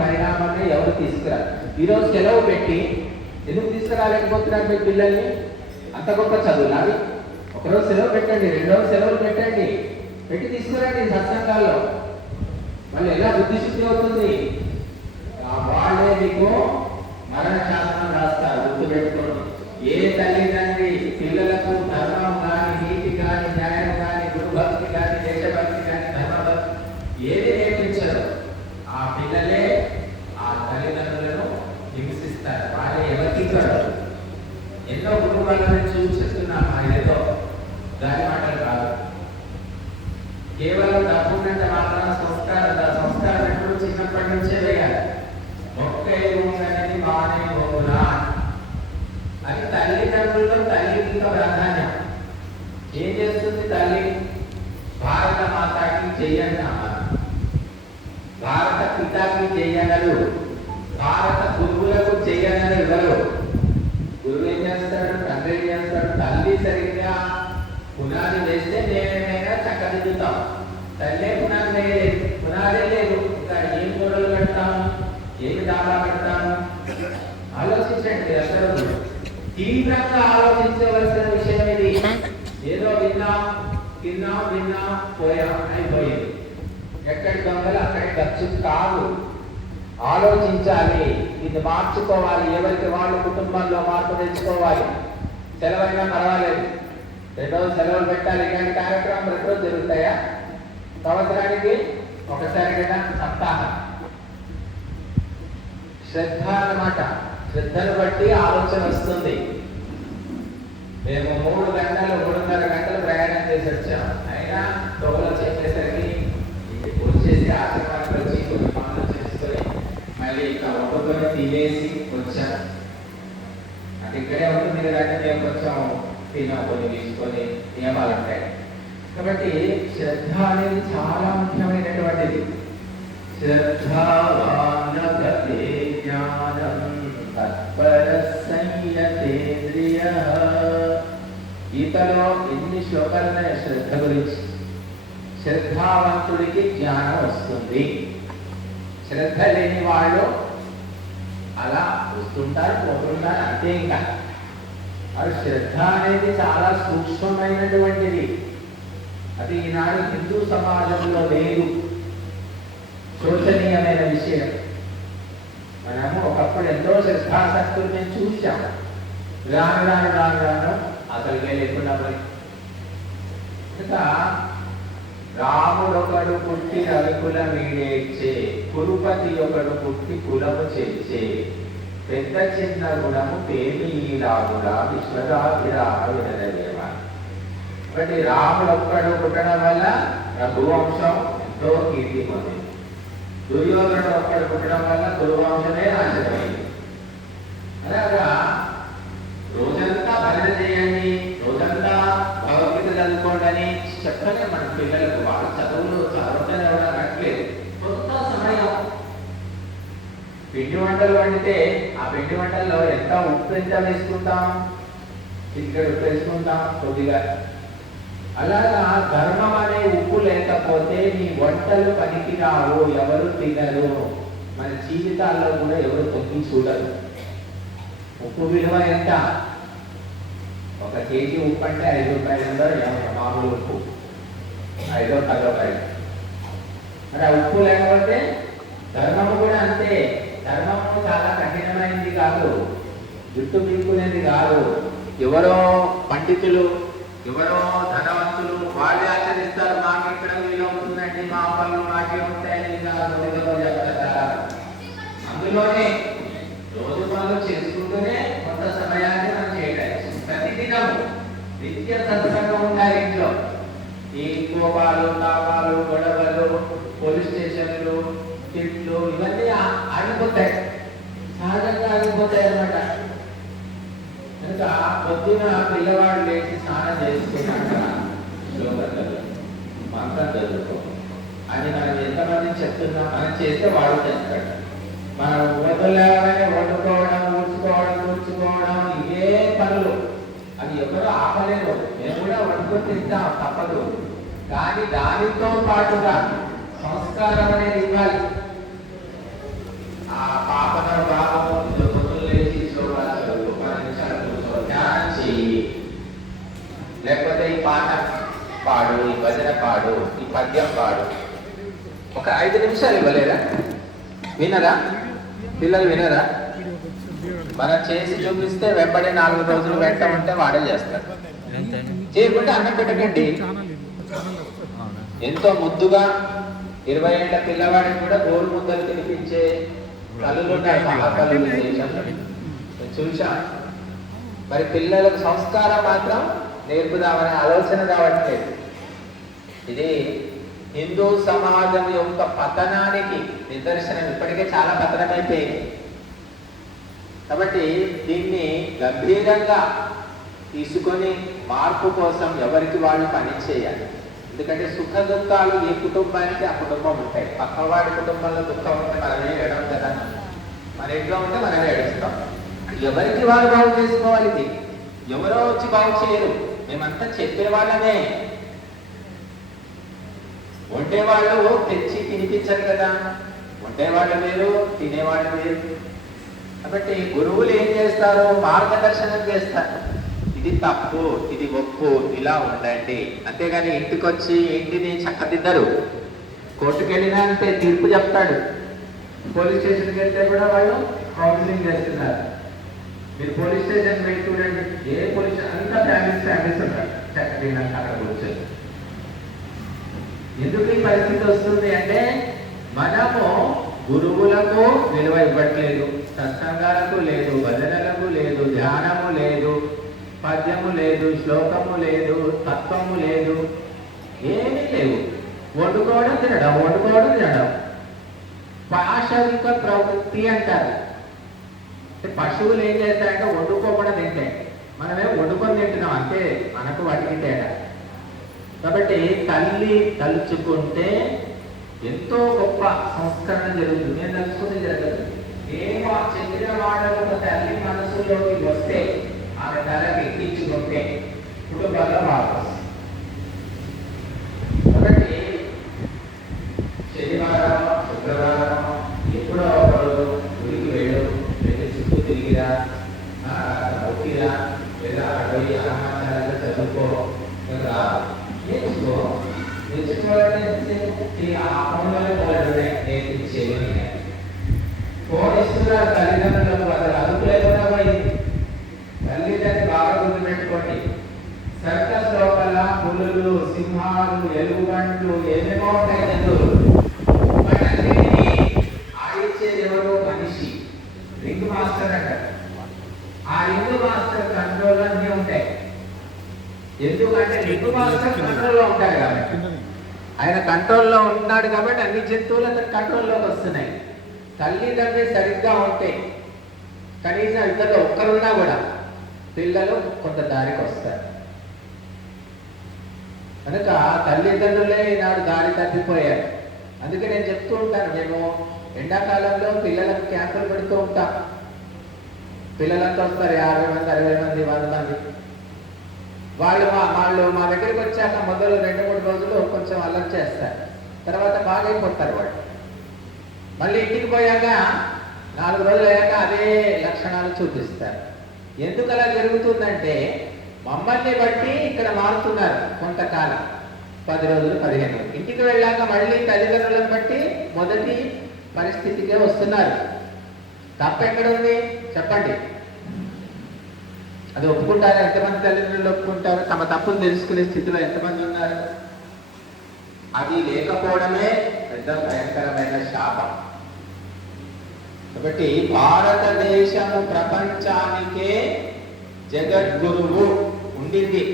పరిణామాన్ని ఎవరు తీసుకురారు? ఈరోజు సెలవు పెట్టి ఎందుకు తీసుకురాలేకపోతున్నారు మీ పిల్లల్ని? అంత గొప్ప చదువులు? అవి ఒకరోజు సెలవు పెట్టండి రెండో రోజు సెలవులు పెట్టండి. పెట్టి తీసుకురండి సత్సంగాల్లో. మళ్ళీ ఎలా బుద్ధిశుద్ధి అవుతుంది? వాళ్ళే మీకు మరణ శాసనం రాస్తారు గుర్తుపెట్టుకోండి. ఏ తల్లిదండ్రి పిల్లలకు ధర్మ కానీ నీతి కానీ న్యాయం కానీ గురుభక్తి కానీ దేశభక్తి కానీ ధర్మభక్తి ఏది నేర్పించరు ఆ పిల్లలే ఆ తల్లిదండ్రులను హింసిస్తారు వాళ్ళే ఎవరికి చూడరు ఎన్నో నేను చూపిస్తున్నాం ఏదో దాని మాటలు కాదు. కేవలం డబ్బు ఉన్నంత మాత్రం సంస్కారం సంస్కారం ఎప్పుడు చిన్నప్పటి నుంచే వేయాలి మొక్క ఎరువు అనేది బాగానే పోగునా అది తల్లిదండ్రుల్లో తల్లికి ఇంకా ప్రాధాన్యం ఏం చేస్తుంది తల్లి భారత మాతాకి చెయ్యండి అమ్మ భారత పితాకి చెయ్యనరు భారత గురువులకు చెయ్యనరు ఎవరు గురువు ఏం చేస్తాడు తండ్రి ఏం చేస్తాడు తల్లి సరిగ్గా పునాది వేస్తే నేనేమైనా చక్కదిద్దుతాం తల్లే పునాది వేయలేదు పునాదే లేదు ఇంకా ఏం గొడవలు పెడతాము ఏమి దాబా పెడతాము ఆలోచించండి అసలు తీవ్రంగా ఆలోచించవలసిన విషయం ఇది ఏదో విన్నాం తిన్నాం విన్నాం పోయాం అయిపోయింది ఎక్కడి దొంగలు అక్కడి ఖర్చు కాదు. ఆలోచించాలి. ఇది మార్చుకోవాలి. ఎవరికి వాళ్ళు కుటుంబంలో మార్పు తెచ్చుకోవాలి? సెలవైనా పర్వాలేదు. రెండు రోజులు సెలవులు పెట్టాలి. ఇలాంటి కార్యక్రమం రెండు రోజులు జరుగుతాయా? సంవత్సరానికి ఒకసారి కదా సప్తాహం శ్రద్ధ అన్నమాట. శ్రద్ధను బట్టి ఆలోచన వస్తుంది. మేము మూడు గంటలు మూడున్నర గంటలు ప్రయాణం చేసి వచ్చాము అయినా తొగలో చేసేసరికి ఇంటికి వచ్చేసి ఆశ్రమానికి వచ్చి కొన్ని పనులు చేసుకొని మళ్ళీ ఇక్కడ వదిలేసి వచ్చా అంటే ఇక్కడే ఉంటుంది కదా అంటే మేము కొంచెం తిన్నాం కొన్ని తీసుకొని నియమాలు ఉంటాయి కాబట్టి శ్రద్ధ అనేది చాలా ముఖ్యమైనటువంటిది. శ్రద్ధావానగతే జ్ఞానం తత్పర సంయతేంద్రియ గీతలో ఎన్ని శ్లోకాలున్నాయి శ్రద్ధ గురించి. శ్రద్ధావంతుడికి జ్ఞానం వస్తుంది. శ్రద్ధ లేని వాళ్ళు అలా వస్తుంటారు పోతుంటారు అంతే ఇంకా. అది శ్రద్ధ అనేది చాలా సూక్ష్మమైనటువంటిది. అది ఈనాడు హిందూ సమాజంలో లేదు. శోచనీయమైన విషయం. మనము ఒకప్పుడు ఎంతో శ్రద్ధాశక్తులు మేము చూసాం రాను రాను రాను రాను అసలుకే లేకుండా మరి. ఇంకా రాముడొకడు పుట్టి రవికుల వీడేచ్చే కురుపతి ఒకడు పుట్టి కులము చేర్చే. పెద్ద చిన్న గుణము పేమీలాగుడా ఈలాగుడా విశ్వదాభిరామ వినదేవ కాబట్టి రాముడు ఒక్కడు పుట్టడం వల్ల రఘువంశం ఎంతో కీర్తి పొందింది. దుర్యోధనుడు ఒక్కడు పుట్టడం వల్ల కురువంశమే నాశనమైంది. అలాగా రోజంతా భజన చేయండి రోజంతా భగవద్గీత చదువుకోండి అని చెప్పలే మన పిల్లలకు వాళ్ళ చదువులు చదవటం ఎవరు అనట్లేదు. కొంత సమయం పిండి వంటలు వండితే ఆ పిండి వంటల్లో ఎంత ఉప్పు ఎంత వేసుకుంటాం? చిటికెడు ఉప్పు వేసుకుంటాం కొద్దిగా. అలాగా ధర్మం అనే ఉప్పు లేకపోతే నీ వంటలు పనికి రావు ఎవరు తినరు. మన జీవితాల్లో కూడా ఎవరు తొక్కి చూడరు. ఉప్పు విలువ ఎంత? ఒక కేజీ ఉప్పు అంటే ఐదు రూపాయలు ఉందో మామూలు ఉప్పు. ఐదో పది రూపాయలు. మరి ఆ ఉప్పు లేకపోతే ధర్మం కూడా అంతే. చరణము చాలా కఠినమైనది కాదు. జుట్టు పీక్కునేది కాదు. ఎవరో పండితులు ఎవరో ధనవంతులు వాళ్ళే ఆచరిస్తారు. మాకు ఇక్కడ వీలవుతుందండి మా పనులు మాకే ఉంటాయని జాగ్రత్త. అందులోనే రోజు పనులు చేసుకుంటూనే కొంత సమయాన్ని మనం చేయడానికి ప్రతిదినం నిత్య సత్సంగం ఉండాలి ఇంట్లో. ఈ కోపాలు తాపాలు గొడవలు ఆగిపోతాయి. సహజంగా ఆగిపోతాయి అనమాట కనుక పొద్దున పిల్లవాడు లేచి స్నానం చేసుకున్నాక మంత్రం చదువుకో. అని మనం ఎంతమంది చెప్తున్నాం మనం చేస్తే వాడు చేస్తాడు. మనం ఉదలేగానే వండుకోవడం ఊడ్చుకోవడం కూర్చుకోవడం ఇవే పనులు. అది ఎవరు ఆపలేరు. మేము కూడా వండుకొని తింటాం తప్పదు. కానీ దానితో పాటుగా సంస్కారం అనేది ఇవ్వాలి. లేకపోతే ఈ పాట పాడు ఈ భజన పాడు ఈ పద్యం పాడు. ఒక ఐదు నిమిషాలు ఇవ్వలేరా? వినరా? పిల్లలు వినరా? మనం చేసి చూపిస్తే వెంబడే నాలుగు రోజులు వెంట ఉంటే వాడే చేస్తాడు చేయకుండా అన్నం పెట్టకండి. ఎంతో ముద్దుగా ఇరవై ఏళ్ళ పిల్లవాడికి కూడా గోరు ముద్దలు తినిపించే కళ్ళు ఉంటాయి మహాకళ్ళు చూసా మరి పిల్లలకు సంస్కారం మాత్రం నేర్పుదామనే ఆలోచన రావట్లేదు ఇది హిందూ సమాజం యొక్క పతనానికి నిదర్శనం. ఇప్పటికే చాలా పతనమైపోయింది. కాబట్టి దీన్ని గంభీరంగా తీసుకొని మార్పు కోసం ఎవరికి వాళ్ళు పని చేయాలి? ఎందుకంటే సుఖ దుఃఖాలు ఏ కుటుంబానికి ఆ కుటుంబం ఉంటాయి. పక్కవాడి కుటుంబంలో దుఃఖం ఉంటే మనమే ఏడవం కదా? మన ఇంట్లో ఉంటే మనమే ఏడుస్తాం. ఎవరికి వాళ్ళు బాగు చేసుకోవాలి ఇది? ఎవరో వచ్చి బాగు చేయరు. మేమంతా చెప్పేవాళ్ళమే. వండేవాళ్ళు తెచ్చి తినిపించరు కదా. వండేవాళ్ళు వేరు తినేవాళ్ళు వేరు. కాబట్టి గురువులు ఏం చేస్తారు? మార్గదర్శనం చేస్తారు. ఇది తప్పు ఇది ఒప్పు ఇలా ఉండండి అంతేగాని ఇంటికి వచ్చి ఇంటిని చక్కదిద్దరు. కోర్టుకు వెళ్ళినా అంతే తీర్పు చెప్తాడు. పోలీస్ స్టేషన్కి వెళ్తే కూడా వాళ్ళు కౌన్సిలింగ్ చేస్తున్నారు. మీరు పోలీస్ స్టేషన్ వెళ్ళి చూడండి. ఏ పోలీస్ అంతా ఫ్యామిలీస్ ఫ్యామిలీస్ ఉన్నారు. చక్కగా అక్కడ కూర్చొని. ఎందుకు ఈ పరిస్థితి వస్తుంది అంటే మనము గురువులకు విలువ ఇవ్వట్లేదు సత్సంగాలకు లేదు భజనలకు లేదు ధ్యానము లేదు పద్యము లేదు శ్లోకము లేదు తత్వము లేదు ఏమీ లేవు. వండుకోవడం తినడం వండుకోవడం తినడం. పాశవిక ప్రవృత్తి అంటారు. పశువులు ఏం చేస్తాయంటే వండుకోకుండా తింటాయి. మనమే వండుకొని తింటున్నాం అంతే మనకు వాటికి తేడా. కాబట్టి తల్లి తలుచుకుంటే ఎంతో గొప్ప సంస్కరణ జరుగుతుంది. నేను తలుచుకుంటే జరగదు. ఏ చెందిన చెప్పిన వాడలు తల్లి మనసులోకి వస్తే ఆమె తలకి ఎక్కించుకుంటే కుటుంబంలో మార్పు వస్తుంది. శనివారం శుక్రవారం ఎప్పుడో ఒకరు గుడికి వెళ్ళు లేదా చుట్టూ తిరిగిరా ఆ, ఒక్కిరా లేదా అడవి ఆహారాలు చదువుకో లేదా నేర్చుకో నేర్చుకోవాలంటే ఈ ఆ ఫోన్లోనే పోలే నేర్పించేవి ఫోన్ ఇస్తున్నారు తల్లిదండ్రులకు అసలు అదుపు లేకుండా పోయింది తల్లిదండ్రులు బాగా గుర్తుపెట్టుకోండి సర్కస్ లోపల పులులు సింహాలు ఎలుగుబంట్లు ఏమేమో ఉంటాయి వాటన్నిటినీ ఆడించేది ఎవరు మనిషి. రింగ్ మాస్టర్ అంటారు ఆ రింగ్ మాస్టర్ కంట్రోల్ అన్నీ ఉంటాయి. ఎందుకంటే రింగ్ మాస్టర్ కంట్రోల్లో ఉంటాడు కాబట్టి. ఆయన కంట్రోల్లో ఉన్నాడు కాబట్టి అన్ని జంతువులు అతని కంట్రోల్లోకి వస్తున్నాయి. తల్లిదండ్రులు సరిగ్గా ఉంటే కనీసం ఇద్దరు ఒక్కరున్నా కూడా పిల్లలు కొంత దారికి వస్తారు. కనుక తల్లిదండ్రులే ఈనాడు దారి తప్పిపోయారు. అందుకే నేను చెప్తూ ఉంటాను మేము ఎండాకాలంలో పిల్లలకు క్యాంపులు పెడుతూ ఉంటాం. పిల్లలంతా వస్తారు యాభై మంది అరవై మంది వంద మంది. వాళ్ళు మా వాళ్ళు మా దగ్గరికి వచ్చాక మొదలు రెండు మూడు రోజులు కొంచెం అల్లరి చేస్తారు. తర్వాత బాగైపోతారు వాళ్ళు. మళ్ళీ ఇంటికి పోయాక నాలుగు రోజులు అయ్యాక అదే లక్షణాలు చూపిస్తారు. ఎందుకు అలా జరుగుతుందంటే మమ్మల్ని బట్టి ఇక్కడ మారుతున్నారు కొంతకాలం. పది రోజులు పదిహేను రోజులు. ఇంటికి వెళ్ళాక మళ్ళీ తల్లిదండ్రులను బట్టి మొదటి పరిస్థితికే వస్తున్నారు. తప్పు ఎక్కడ ఉంది? చెప్పండి. అది ఒప్పుకుంటారు? ఎంతమంది తల్లిదండ్రులు ఒప్పుకుంటారు? తమ తప్పును తెలుసుకునే స్థితిలో ఎంతమంది ఉన్నారు? అది లేకపోవడమే పెద్ద భయంకరమైన శాపం. కాబట్టి భారతదేశము ప్రపంచానికే జగద్గురువు. ఉండింది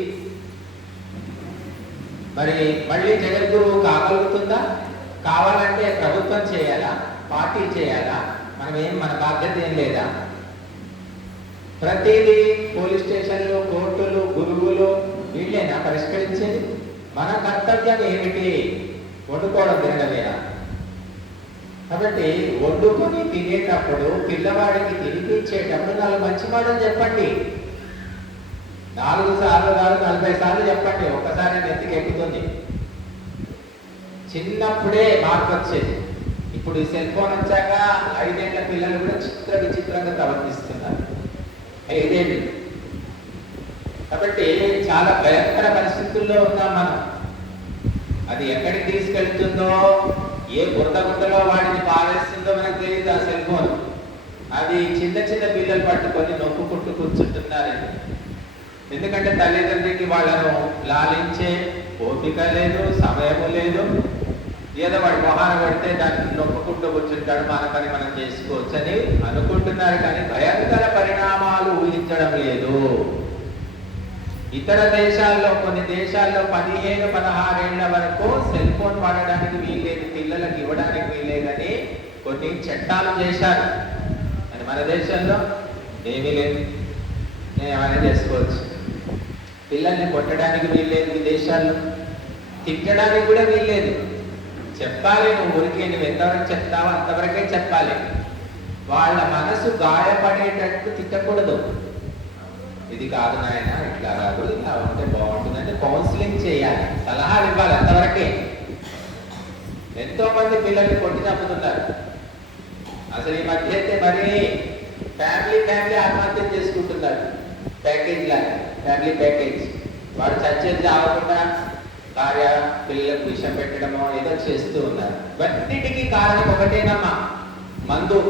మరి మళ్ళీ జగద్గురువు కాగలుగుతుందా కావాలంటే ప్రభుత్వం చేయాలా? పార్టీ చేయాలా? మనం ఏం మన బాధ్యత ఏం లేదా? ప్రతిదీ పోలీస్ స్టేషన్లు కోర్టులు గురువులు వీళ్ళేనా పరిష్కరించేది? మన కర్తవ్యం ఏమిటి? వండుకోవడం తినడమేనా కాబట్టి వండుకొని తినేటప్పుడు పిల్లవాడికి తినిపించేటప్పుడు నాలుగు మంచి మాటలు చెప్పండి. నాలుగు సార్లు కాదు నలభై సార్లు చెప్పండి. ఒక్కసారి నెత్తికి ఎక్కుతుంది చిన్నప్పుడే మార్పు వచ్చేది. ఇప్పుడు ఈ సెల్ ఫోన్ వచ్చాక ఐదేళ్ళ పిల్లలు కూడా చిత్ర విచిత్రంగా ప్రవర్తిస్తున్నారు. ఐదేళ్ళు కాబట్టి చాలా భయంకర పరిస్థితుల్లో ఉన్నాం మనం. అది ఎక్కడికి తీసుకెళ్తుందో ఏ బురద గుట్టలో వాడిని పారేస్తుందో మనకు తెలియదు ఆ సెల్ ఫోన్. అది చిన్న చిన్న పిల్లలు పట్టుకొని నొప్పుకుంటూ కూర్చుంటున్నారండి ఎందుకంటే తల్లిదండ్రికి వాళ్ళను లాలించే ఓపిక లేదు సమయము లేదు. ఏదో వాడు మొహాన పడితే దాన్ని నొప్పుకుంటూ కూర్చుంటాడు మన పని మనం చేసుకోవచ్చని అనుకుంటున్నారు కానీ భయంకర పరిణామాలు ఊహించడం లేదు. ఇతర దేశాల్లో కొన్ని దేశాల్లో పదిహేను పదహారేళ్ళ వరకు సెల్ ఫోన్ వాడడానికి వీల్లేదు పిల్లలకు ఇవ్వడానికి వీల్లేదని కొన్ని చట్టాలు చేశారు. అని మన దేశంలో ఏమీ లేదు. నేను ఏమైనా చేసుకోవచ్చు. పిల్లల్ని కొట్టడానికి వీల్లేదు విదేశాల్లో తిట్టడానికి కూడా వీల్లేదు. చెప్పాలి నువ్వు ఊరికే నువ్వు ఎంతవరకు చెప్తావో అంతవరకే చెప్పాలి. వాళ్ళ మనసు గాయపడేటట్టు తిట్టకూడదు. ఇది కాదు నాయన ఇట్లా రాదు ఇలా ఉంటే బాగుంటుంది కౌన్సిలింగ్ చేయాలి. సలహాలు ఇవ్వాలి అంతవరకే. ఎంతో మంది పిల్లల్ని కొట్టి చంపుతున్నారు. అసలు ఈ మధ్య అయితే మరి ఫ్యామిలీ ఫ్యామిలీ ఆత్మహత్య చేసుకుంటున్నారు. ప్యాకేజ్ లాగా ఫ్యామిలీ ప్యాకేజ్. వాడు చచ్చేది రావకుండా భార్య పిల్లలకు విషం పెట్టడమో ఏదో చేస్తూ ఉన్నారు. ఇవన్నిటికీ కారణం ఒకటేనమ్మా మందు.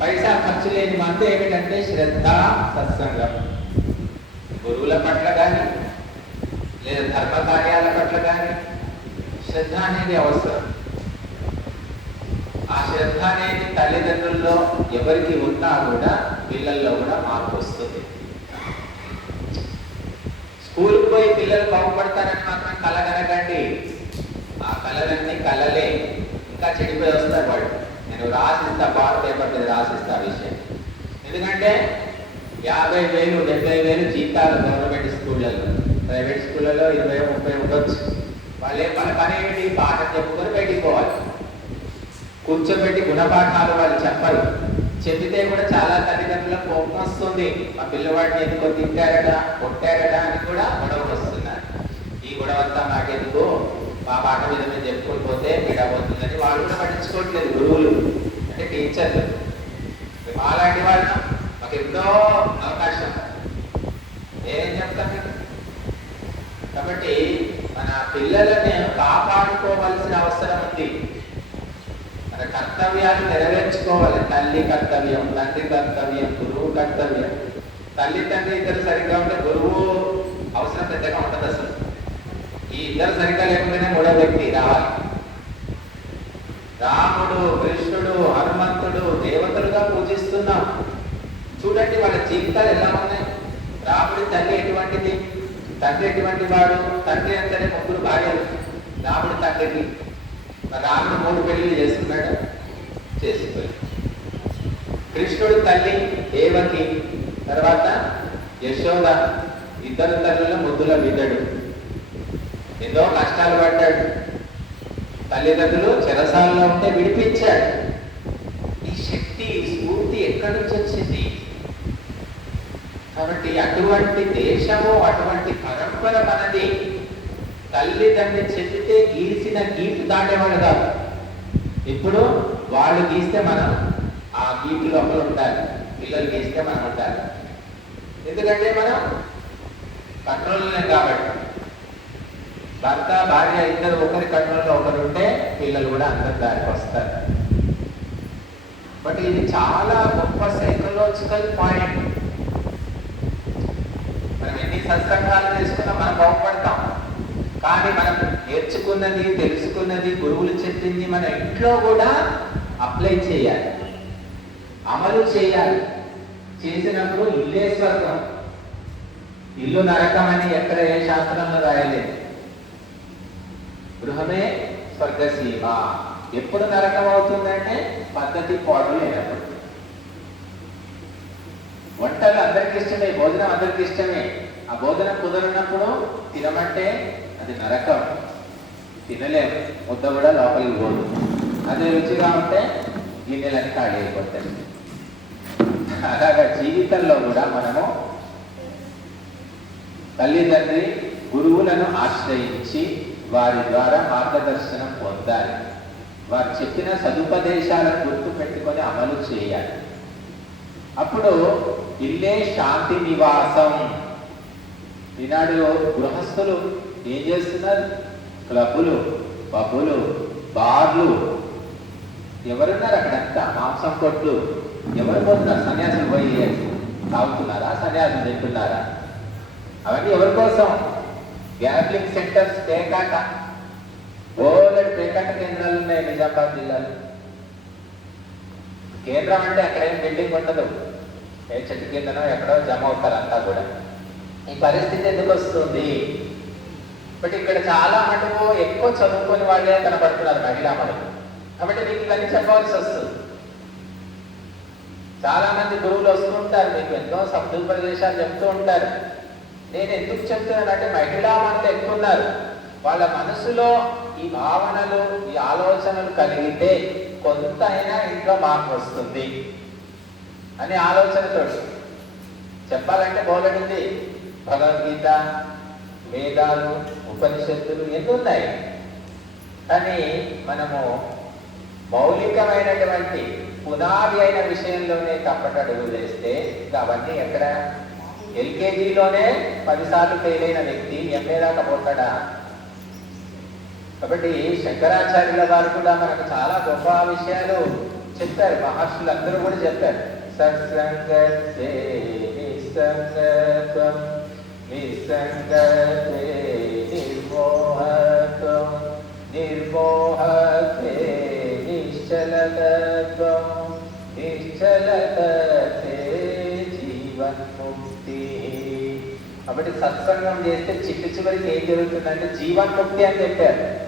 పైసా ఖర్చు లేని మందు ఏమిటంటే శ్రద్ధ సత్సంగం. గురువుల పట్ల కానీ లేదా ధర్మ కార్యాల పట్ల కానీ శ్రద్ధ అనేది అవసరం. ఆ శ్రద్ధ అనేది తల్లిదండ్రుల్లో ఎవరికి ఉన్నా కూడా పిల్లల్లో కూడా మార్పు వస్తుంది. స్కూల్కి పోయి పిల్లలు బాగుపడతారని మాత్రం కలగనకండి ఆ కలలన్నీ కలలే. ఇంకా చెడిపోయి వస్తారు వాడు నేను రాసిస్తా బార్ పేపర్ మీద రాసిస్తా విషయం. ఎందుకంటే యాభై వేలు డెబ్బై వేలు జీతాలు గవర్నమెంట్ స్కూళ్ళల్లో. ప్రైవేట్ స్కూళ్ళలో ఇరవై ముప్పై ఉండొచ్చు. వాళ్ళే మన పని ఏమిటి పాఠం చెప్పుకొని బయటికి పోవాలి. కూర్చోబెట్టి గుణపాఠాలు వాళ్ళు చెప్పరు. చెందితే కూడా చాలా తల్లిదండ్రులకు కోపం వస్తుంది. మా పిల్లవాడిని ఎందుకో తిట్టారట కొట్టారట అని కూడా గొడవ వస్తున్నారు ఈ గొడవ అంతా మాకెందుకు మా పాట మీద మేము చెప్పుకొని పోతే పోతుందని వాళ్ళు కూడా పట్టించుకోవట్లేదు గురువులు అంటే టీచర్లు. మాలాంటి వాళ్ళు మాకు ఎంతో అవకాశం. నేనేం చెప్తాను కాబట్టి మన పిల్లలని కాపాడుకోవాల్సిన అవసరం ఉంది. కర్తవ్యాన్ని నెరవేర్చుకోవాలి. తల్లి కర్తవ్యం తండ్రి కర్తవ్యం గురువు కర్తవ్యం. తల్లి తండ్రి ఇద్దరు సరిగ్గా ఉంటే గురువు అవసరం పెద్దగా ఉండదు అసలు. ఈ ఇద్దరు సరిగ్గా లేకుండానే మూడో వ్యక్తి రావాలి. రాముడు కృష్ణుడు హనుమంతుడు దేవతలుగా పూజిస్తున్నాం. చూడండి వాళ్ళ జీవితాలు ఎలా ఉన్నాయి. రాముడి తల్లి ఎటువంటిది? తండ్రి ఎటువంటి వాడు? తండ్రి అంటేనే ముగ్గురు భార్యలు. రాముడి తండ్రికి మరి మూడు పెళ్ళి చేసుకున్నాడు చేసిపోయి కృష్ణుడు తల్లి దేవకి తర్వాత యశోద ఇద్దరు తల్లుల ముద్దుల బిడ్డడు. ఎన్నో కష్టాలు పడ్డాడు. తల్లిదండ్రులు చెరసాలలో ఉంటే విడిపించాడు. ఈ శక్తి స్ఫూర్తి ఎక్కడి నుంచి వచ్చింది? కాబట్టి అటువంటి దేశము అటువంటి పరంపర మనది. తల్లిదండ్రి చెబితే గీసిన గీటు దాటేవాడు కాదు. ఇప్పుడు వాళ్ళు గీస్తే మనం ఆ గీటు లోపల ఉండాలి పిల్లలు గీస్తే మనం ఉండాలి ఎందుకంటే మనం కంట్రోల్ కాబట్టి. భర్త భార్య ఇద్దరు ఒకరి కంట్రోల్లో ఒకరు ఉంటే పిల్లలు కూడా అందరి దారికి వస్తారు. బట్ ఇది చాలా గొప్ప సైకలాజికల్ పాయింట్ మనం ఎన్ని సత్సంగాలు చేసుకున్నా మనం గొప్ప కానీ మనం నేర్చుకున్నది తెలుసుకున్నది గురువులు చెప్పింది మన ఇంట్లో కూడా అప్లై చేయాలి. అమలు చేయాలి. చేసినప్పుడు ఇల్లే స్వర్గం. ఇల్లు నరకం అని ఎక్కడ ఏ శాస్త్రంలో రాయలేదు. గృహమే స్వర్గసీమ ఎప్పుడు నరకం అవుతుందంటే పద్ధతి పాడు లేనప్పుడు వంటలు అందరికి ఇష్టమే భోజనం అందరికి ఇష్టమే. ఆ భోజనం కుదరనప్పుడు తినమంటే అది నరకం. తినలేము. ముద్ద కూడా లోపలికి పోదు. అది రుచిగా ఉంటే గిన్నెలన్నీ ఖాళీ అయిపోతాయి. అలాగా జీవితంలో కూడా మనము తల్లిదండ్రి గురువులను ఆశ్రయించి వారి ద్వారా మార్గదర్శనం పొందాలి. వారు చెప్పిన సదుపదేశాలను గుర్తు పెట్టుకొని అమలు చేయాలి. అప్పుడు ఇల్లే శాంతి నివాసం. ఈనాడు గృహస్థులు ఏం చేస్తున్నారు? క్లబ్బులు పబ్బులు బార్లు. ఎవరున్నారు అక్కడంతా మాంసం కొట్లు ఎవరు పోతున్నారు సన్యాసులు పోయి తాగుతున్నారా? సన్యాసులు తింటున్నారా? అవన్నీ ఎవరి కోసం? గ్యాబ్లింగ్ సెంటర్స్ పేకాట ఓలెడ్ పేకాట కేంద్రాలు ఉన్నాయి నిజామాబాద్ జిల్లాలో. కేంద్రం అంటే అక్కడ ఏం బిల్డింగ్ ఉండదు. ఏ చెట్టు కిందనో ఎక్కడో జమ అవుతారు అంతా కూడా. ఈ పరిస్థితి ఎందుకు వస్తుంది? బట్ ఇక్కడ చాలా మటుకు ఎక్కువ చదువుకొని వాళ్ళే కనబడుతున్నారు మహిళా మటుకు కాబట్టి మీకు ఇవన్నీ చెప్పవలసి వస్తుంది. చాలా మంది గురువులు వస్తుంటారు మీకు ఎన్నో ప్రదేశాలు చెప్తూ ఉంటారు. నేను ఎందుకు చెప్తున్నానంటే మహిళా మనులు ఎక్కువ ఉన్నారు వాళ్ళ మనసులో ఈ భావనలు ఈ ఆలోచనలు కలిగితే కొంత అయినా ఇంట్లో మార్పు వస్తుంది అనే ఆలోచనతో చెప్పాలంటే బోలెడింది. భగవద్గీత వేదాలు ఉపనిషత్తులు ఎన్ని ఉన్నాయి కానీ మనము మౌలికమైనటువంటి పునాది అయిన విషయంలోనే తప్పటడుగు వేస్తే అవన్నీ ఎక్కడ? ఎల్కేజీలోనే పదిసార్లు ఫెయిల్ అయిన వ్యక్తి ఎంఏ దాకా పోతాడా? కాబట్టి శంకరాచార్యుల వారు కూడా మనకు చాలా గొప్ప విషయాలు చెప్తారు మహర్షులు అందరూ కూడా చెప్పారు. సత్సంగతే నిస్సంగత్వం నిస్సంగతే నిర్మోహత్వం నిర్మోహతే నిశ్చలతత్వం నిశ్చలతే జీవన్ముక్తి కాబట్టి సత్సంగం చేస్తే చిట్టు చివరికి ఏం జరుగుతుందంటే జీవన్ముక్తి అని చెప్పారు.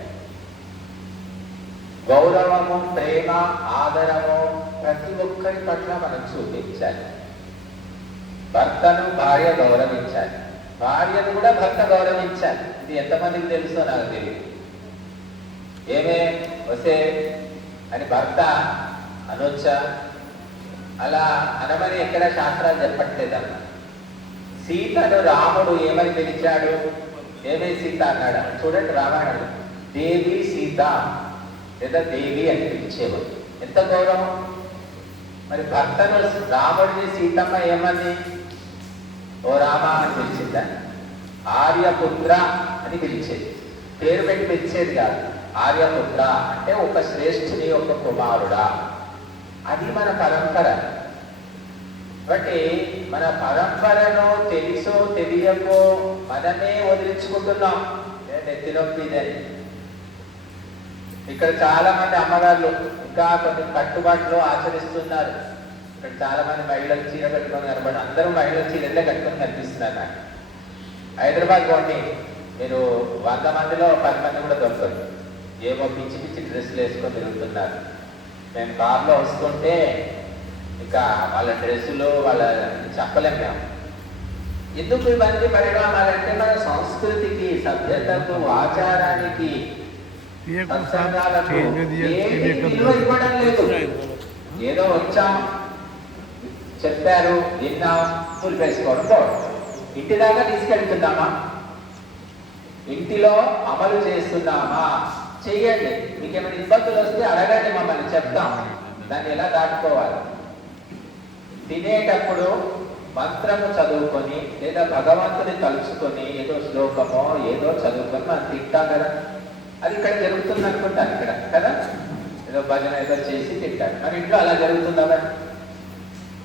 గౌరవము ప్రేమ ఆదరము ప్రతి ఒక్కరి పట్ల మనం చూపించాలి. భర్తను భార్య గౌరవించాలి. భార్యను కూడా భర్త గౌరవించాలి. ఇది ఎంతమందికి తెలుసో నాకు తెలియదు. ఏమే? వసే అని భర్త అనొచ్చా? అలా అనమని ఎక్కడ శాస్త్రాలు చెప్పట్లేదన్న సీతను రాముడు ఏమని పిలిచాడు? ఏమే సీత అన్నాడు. చూడండి రామాయణుడు దేవి సీత లేదా దేవి అని పిలిచేవాడు. ఎంత గౌరవం. మరి భర్తను రాముడిని సీతమ్మ ఏమని? ఓ రామ అని పిలిచిందా? ఆర్యపుత్ర అని పిలిచేది. పేరు పెట్టి పిలిచేది కాదు. ఆర్యపుత్ర అంటే ఒక శ్రేష్ఠుని యొక్క కుమారుడా. అది మన పరంపర. కాబట్టి మన పరంపరను తెలుసో తెలియకో మనమే వదిలించుకుంటున్నాం. నేను ఎత్తి ఇక్కడ చాలా మంది అమ్మగారులు ఇంకా కొన్ని కట్టుబాట్లు ఆచరిస్తున్నారు. ఇక్కడ చాలా మంది మహిళలు చీర కట్టుకొని కనబడి అందరూ మహిళలు చీరలే కట్టుకొని కనిపిస్తున్నారు నాకు. హైదరాబాద్ పోండి. మీరు వంద మందిలో పది మంది కూడా దొరకదు ఏమో పిచ్చి పిచ్చి డ్రెస్సులు వేసుకొని తిరుగుతున్నారు. నేను కార్లో వస్తుంటే ఇంకా వాళ్ళ డ్రెస్సులు వాళ్ళ చెప్పలేము మేము. ఎందుకు ఇవన్నీ పరిణామాలంటే మన సంస్కృతికి సభ్యతకు ఆచారానికి ఏదో వచ్చాం. చెప్పారు విన్నాం పులిపేసుకోవడం పోవడం ఇంటి దాకా తీసుకెళ్తున్నామా? ఇంటిలో అమలు చేస్తున్నామా? చెయ్యండి. మీకు ఏమైనా ఇబ్బందులు వస్తే అడగండి మమ్మల్ని చెప్తాం. దాన్ని ఎలా దాటుకోవాలి? తినేటప్పుడు మంత్రము చదువుకొని లేదా భగవంతుని తలుచుకొని ఏదో శ్లోకమో ఏదో చదువుకొని మనం తింటాం కదా. అది ఇక్కడ జరుగుతుంది అనుకుంటాను ఇక్కడ కదా? ఏదో భజన ఏదో చేసి తింటాను మన ఇంట్లో అలా జరుగుతుందా